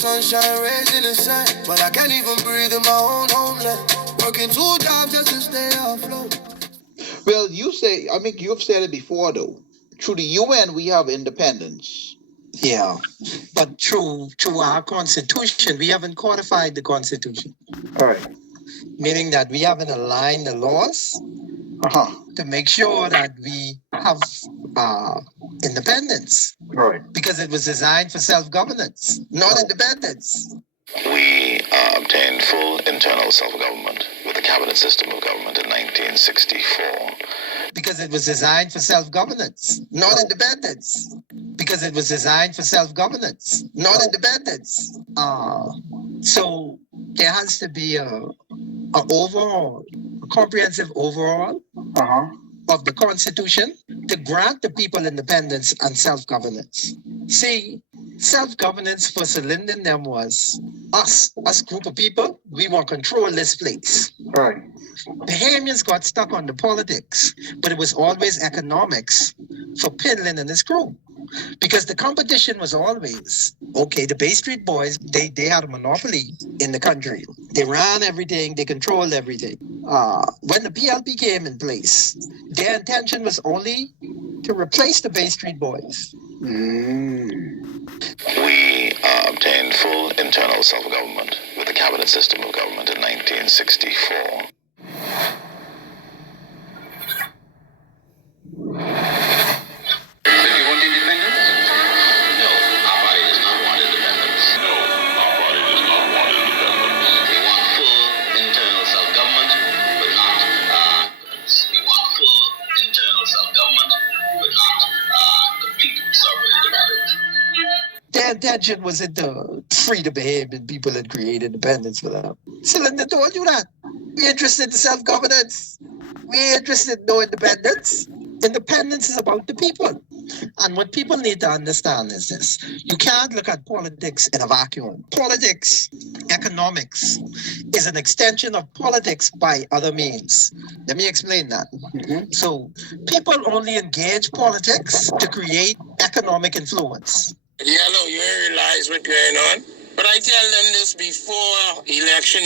sunshine rays in the sun, but I can't even breathe in my own homeland. Working 2 jobs just to stay afloat. Well, you've said it before, though. Through the UN, we have independence. Yeah, but through our constitution, we haven't codified the constitution. All right. Meaning that we haven't aligned the laws to make sure that we have independence. Right. Because it was designed for self-governance, not independence. We obtained full internal self-government with the cabinet system of government in 1964. Because it was designed for self-governance, not independence. Because it was designed for self-governance, not independence. So there has to be a comprehensive overhaul of the Constitution to grant the people independence and self-governance. See, self-governance for Sir Lyndon them was us group of people, we want to control this place. Right. Bahamians got stuck on the politics, but it was always economics for Pinland and his crew. Because the competition was always, okay, the Bay Street boys, they had a monopoly in the country. They ran everything, they controlled everything. When the PLP came in place, their intention was only to replace the Bay Street boys. We obtained full internal self-government with the cabinet system of government in 1964. Their intention was to free the Bahamian people and create independence for them. So Lyndon told you that. We're interested in self-governance. We're interested in no independence. Independence is about the people. And what people need to understand is this. You can't look at politics in a vacuum. Politics, economics, is an extension of politics by other means. Let me explain that. So people only engage politics to create economic influence. Yellow, you realize what's going on? But I tell them this before election,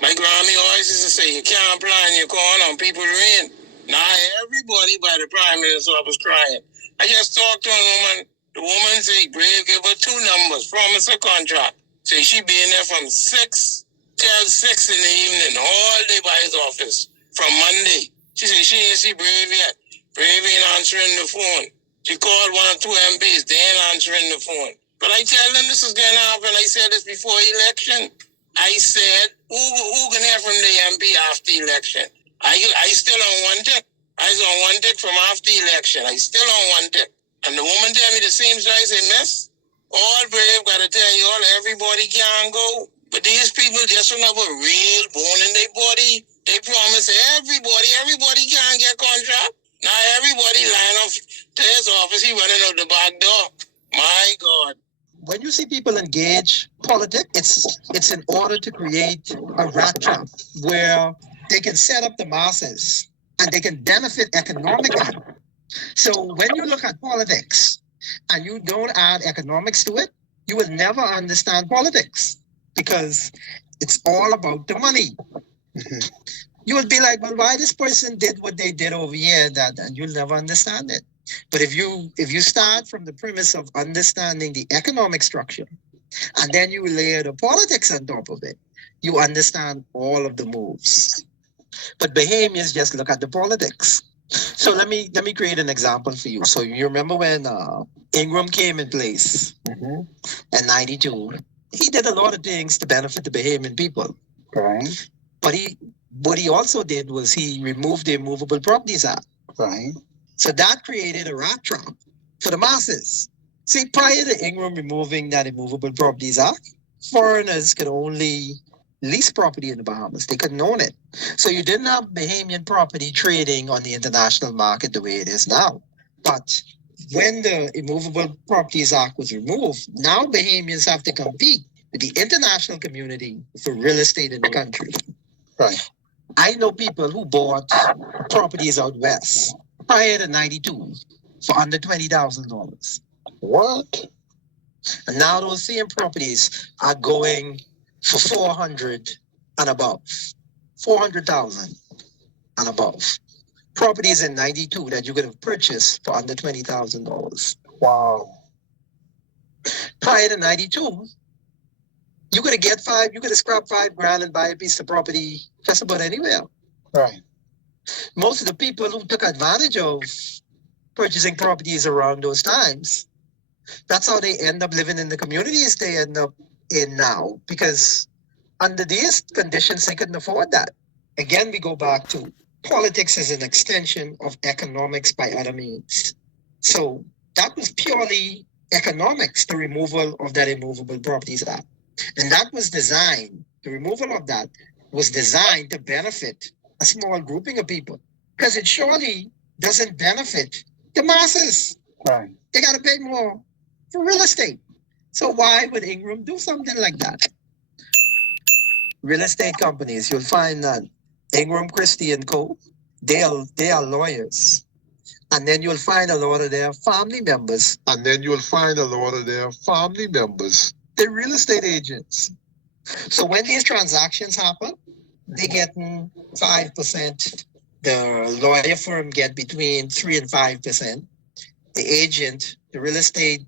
My Grammy always used to say, you can't plan your corn on people rain. Now everybody by the Prime Minister's office crying. I just talked to a woman. The woman said, Brave gave her 2 numbers, promise her contract. Say she be in there from 6 till 6 in the evening, all day by his office, from Monday. She said she ain't see Brave yet. Brave ain't answering the phone. She called 1 or 2 MPs, they ain't answering the phone. But I tell them this is going to happen. I said this before election. I said, who can hear from the MP after election? I still on 1 tick. I was on 1 tick from after election. I still on 1 tick. And the woman tell me the same story. I say, miss, all Brave got to tell you all, everybody can go. But these people just don't have a real bone in their body. They promise everybody can get contract. Now everybody line up to his office. He running out the back door. My God. When you see people engage politics, it's in order to create a rat trap where they can set up the masses and they can benefit economically. So when you look at politics and you don't add economics to it, you will never understand politics because it's all about the money. You would be like, well, why this person did what they did over here, and you'll never understand it. But if you start from the premise of understanding the economic structure, and then you layer the politics on top of it, you understand all of the moves. But Bahamians just look at the politics. So let me create an example for you. So you remember when Ingram came in place in 92? He did a lot of things to benefit the Bahamian people. Right. But what he also did was he removed the Immovable Properties Act. Right. So that created a rat trap for the masses. See, prior to Ingram removing that Immovable Properties Act, foreigners could only lease property in the Bahamas. They couldn't own it. So you didn't have Bahamian property trading on the international market the way it is now. But when the Immovable Properties Act was removed, now Bahamians have to compete with the international community for real estate in the country. Right. I know people who bought properties out west prior to 92 for under $20,000. What? And now those same properties are going for 400 and above, 400,000 and above. Properties in 92 that you could have purchased for under $20,000. Wow. Prior to 92, you could have scrapped $5,000 and buy a piece of property just about anywhere. Right. Most of the people who took advantage of purchasing properties around those times, that's how they end up living in the communities they end up in now, because under these conditions, they couldn't afford that. Again, we go back to politics as an extension of economics by other means. So that was purely economics, the removal of that Immovable Properties Act. And that was designed, the removal of that was designed to benefit a small grouping of people, because it surely doesn't benefit the masses. Right. They got to pay more for real estate. So why would Ingram do something like that? Real estate companies, you'll find that Ingram Christie and Co., they are lawyers. And then you'll find a lot of their family members. They're real estate agents. So when these transactions happen, they get 5%. The lawyer firm get between 3 and 5%. The agent, the real estate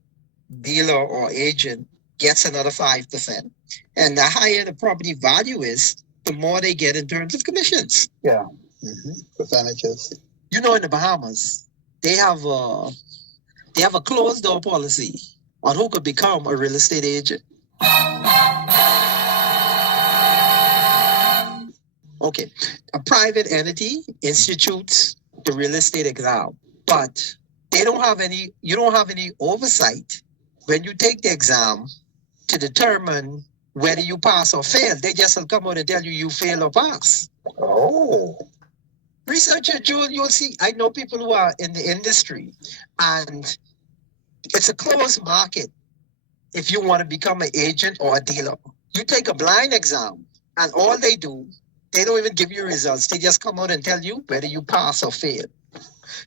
dealer or agent, gets another 5%. And the higher the property value is, the more they get in terms of commissions. Yeah. Percentages. You know, in the Bahamas, they have a closed door policy on who could become a real estate agent. Okay, a private entity institutes the real estate exam, but you don't have any oversight when you take the exam to determine whether you pass or fail. They just will come out and tell you fail or pass. Oh. Researcher June, you'll see, I know people who are in the industry, and it's a closed market if you want to become an agent or a dealer. You take a blind exam, and all they do, they don't even give you results. They just come out and tell you whether you pass or fail.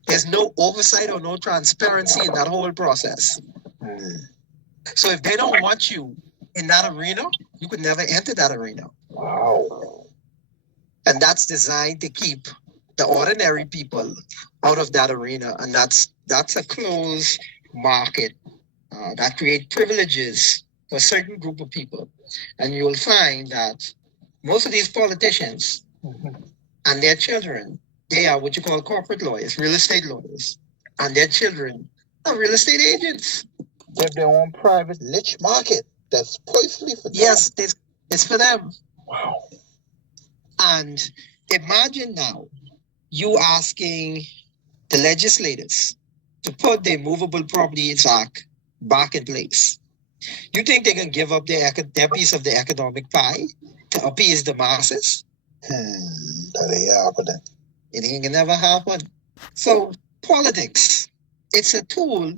There's no oversight or no transparency in that whole process. So if they don't want you in that arena, you could never enter that arena. Wow. And that's designed to keep the ordinary people out of that arena. And that's a closed market that creates privileges for a certain group of people. And you'll find that most of these politicians and their children, they are what you call corporate lawyers, real estate lawyers. And their children are real estate agents. They have their own private niche market that's precisely for them. Yes, it's for them. Wow. And imagine now you asking the legislators to put the Movable Properties Act back in place. You think they can give up their piece of the economic pie to appease the masses? That ain't happening. It ain't never happen. So politics, it's a tool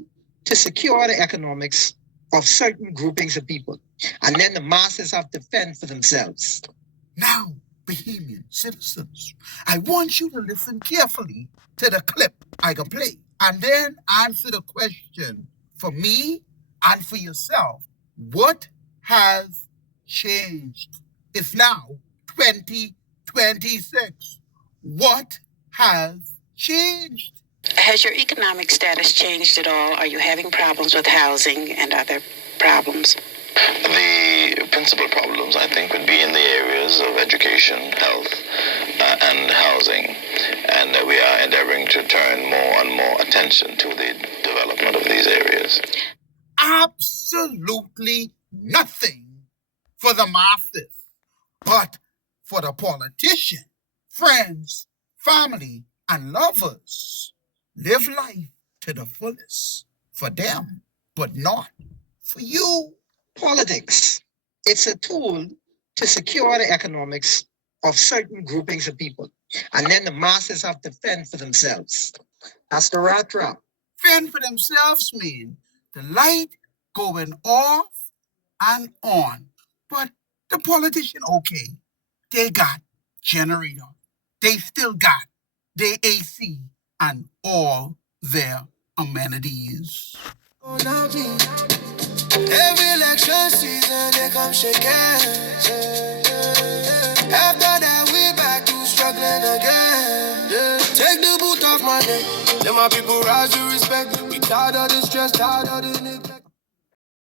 to secure the economics of certain groupings of people. And then the masses have to fend for themselves. Now, Bahamian citizens, I want you to listen carefully to the clip I can play, and then answer the question for me and for yourself. What has changed? It's now 2026. What has changed? Has your economic status changed at all? Are you having problems with housing and other problems? The principal problems, I think, would be in the areas of education, health, and housing. And we are endeavoring to turn more and more attention to the development of these areas. Absolutely nothing for the masses, but for the politician, friends, family, and lovers. Live life to the fullest for them, but not for you. Politics, it's a tool to secure the economics of certain groupings of people. And then the masses have to fend for themselves. That's the Rattrap. Fend for themselves mean the light going off and on. But the politician, okay, they got generator. They still got their AC and all their amenities. Every election season, they come shake hands. After that, we back to struggling again. Take the boot off my neck. Let my people rise to respect. We tired of the stress, tired of the neglect.